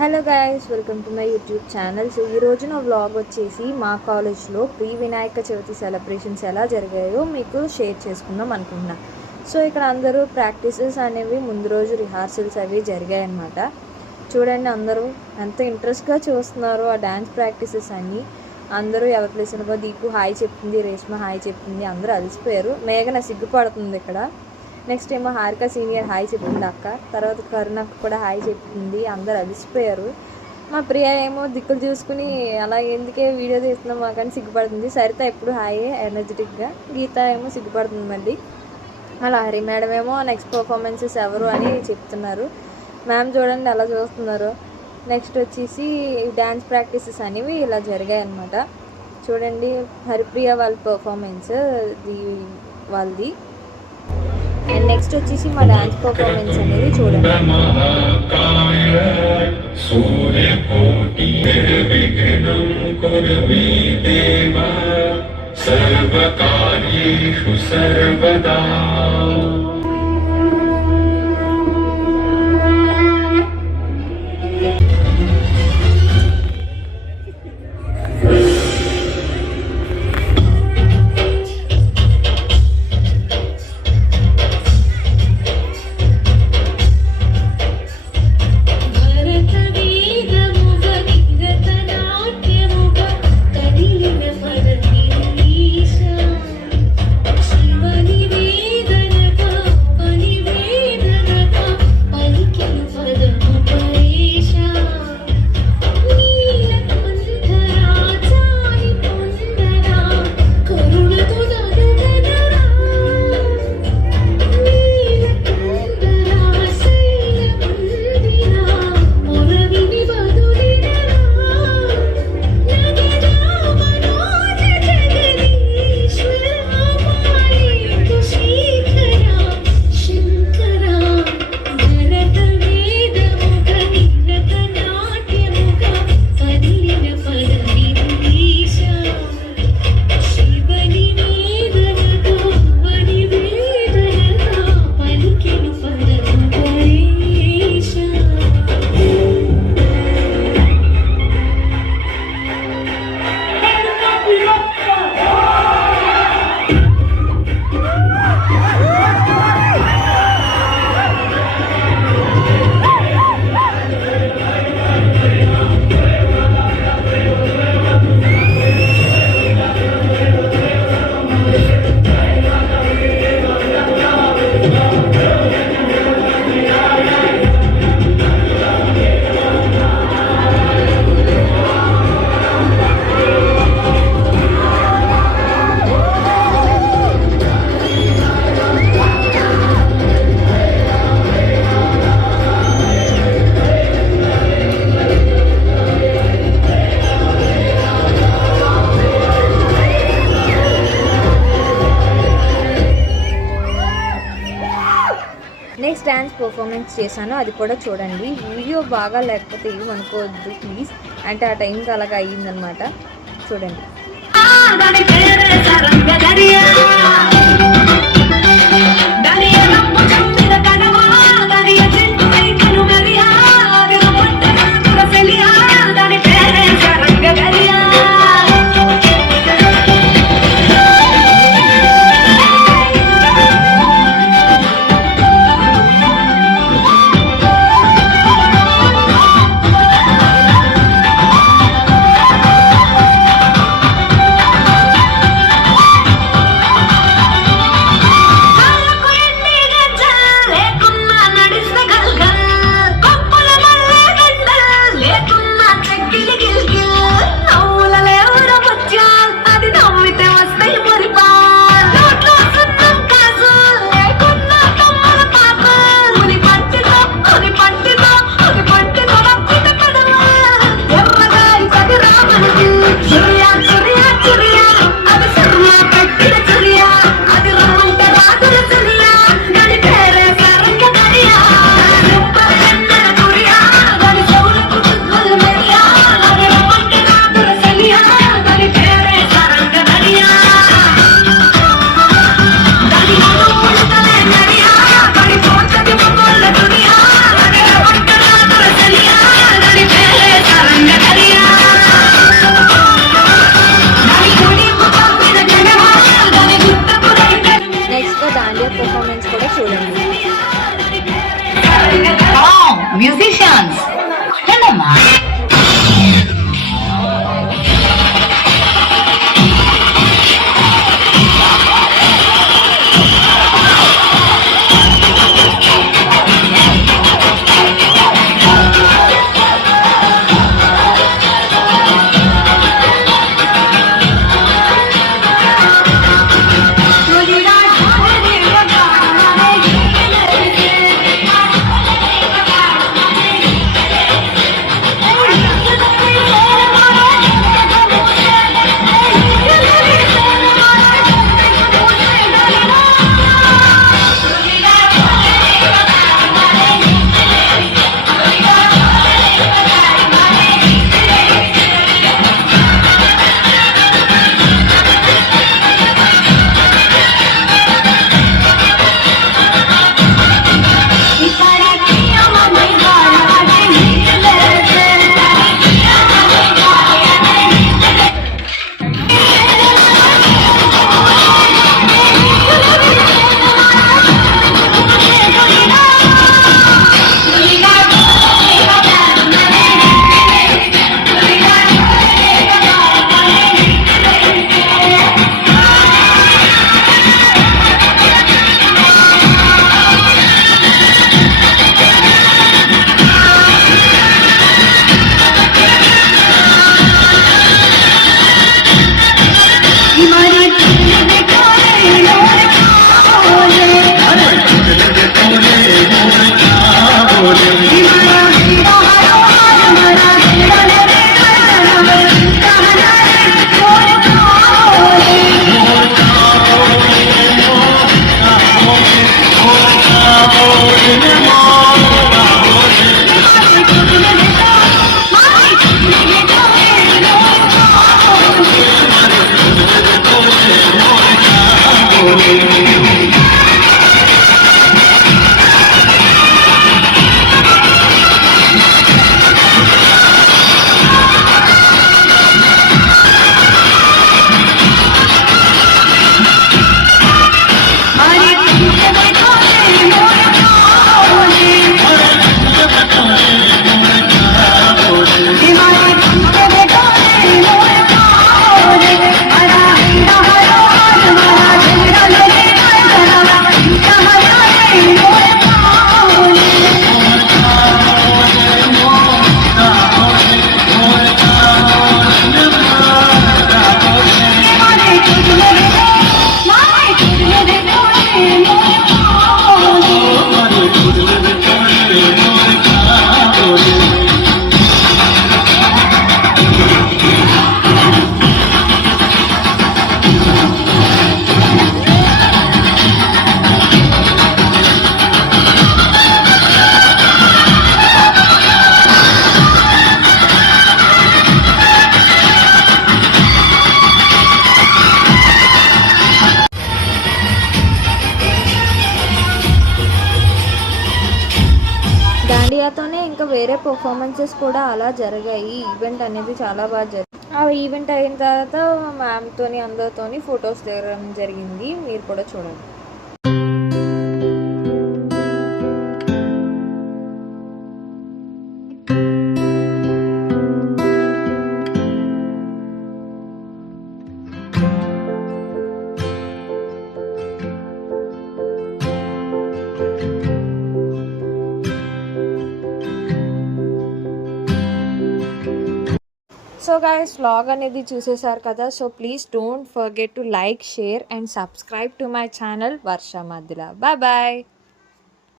Hello guys, welcome to my YouTube channel. So ఈ రోజు నా వ్లాగ్ వచ్చేసి మా కాలేజ్లో ప్రీ వినాయక చవితి సెలబ్రేషన్స్ ఎలా జరిగాయో మీకు షేర్ చేసుకుందాం అనుకుంటున్నా. సో ఇక్కడ అందరూ ప్రాక్టీసెస్ అనేవి ముందు రోజు రిహార్సల్స్ అవి జరిగాయి అన్నమాట. చూడండి, అందరూ ఎంత ఇంట్రెస్ట్గా చూస్తున్నారు ఆ డ్యాన్స్ ప్రాక్టీసెస్ అన్నీ. అందరూ ఎవరి ప్లేస్లో దీపు హాయ్ చెప్తుంది, రేష్మ హాయ్ చెప్తుంది, అందరూ అలసిపోయారు. మేఘన సిగ్గుపడుతుంది ఇక్కడ. నెక్స్ట్ ఏమో హారిక సీనియర్ హాయ్ చెప్పింది అక్క. తర్వాత కరుణక్క కూడా హాయ్ చెప్పింది. అందరు అలసిపోయారు. మా ప్రియ ఏమో దిక్కులు చూసుకుని అలా ఎందుకే వీడియో తీస్తున్నాం మాకని సిగ్గుపడుతుంది. సరిత ఎప్పుడు హాయే ఎనర్జెటిక్గా. గీత ఏమో సిగ్గుపడుతుంది మళ్ళీ. అలా హరి మేడం ఏమో నెక్స్ట్ పర్ఫార్మెన్సెస్ ఎవరు అని చెప్తున్నారు. మ్యామ్ చూడండి ఎలా చూస్తున్నారు. నెక్స్ట్ వచ్చేసి డ్యాన్స్ ప్రాక్టీసెస్ అనేవి ఇలా జరిగాయి అన్నమాట. చూడండి హరిప్రియ వాళ్ళ పర్ఫార్మెన్స్ వాళ్ళది. అండ్ నెక్స్ట్ వచ్చేసి మా డాన్స్ పర్ఫార్మెన్స్ అనేది చూడండి. నెక్స్ట్ డ్యాన్స్ పర్ఫార్మెన్స్ చేశాను, అది కూడా చూడండి. వీడియో బాగా లేకపోతే ఏమి అనుకోవద్దు ప్లీజ్. అంటే ఆ టైంకి అలాగా అయ్యిందనమాట. చూడండి. దాండియాతోనే ఇంకా వేరే పర్ఫార్మెన్సెస్ కూడా అలా జరిగాయి. ఈవెంట్ అనేది చాలా బాగా జరిగింది. ఆ ఈవెంట్ అయిన తర్వాత మ్యామ్తోని అందరితోని ఫొటోస్ దిగడం జరిగింది. మీరు కూడా చూడండి. సో గైస్, వ్లాగ్ అనేది చూసేశారు కదా. So please don't forget to like, share and subscribe to my channel Varsha మధ్యల. Bye bye.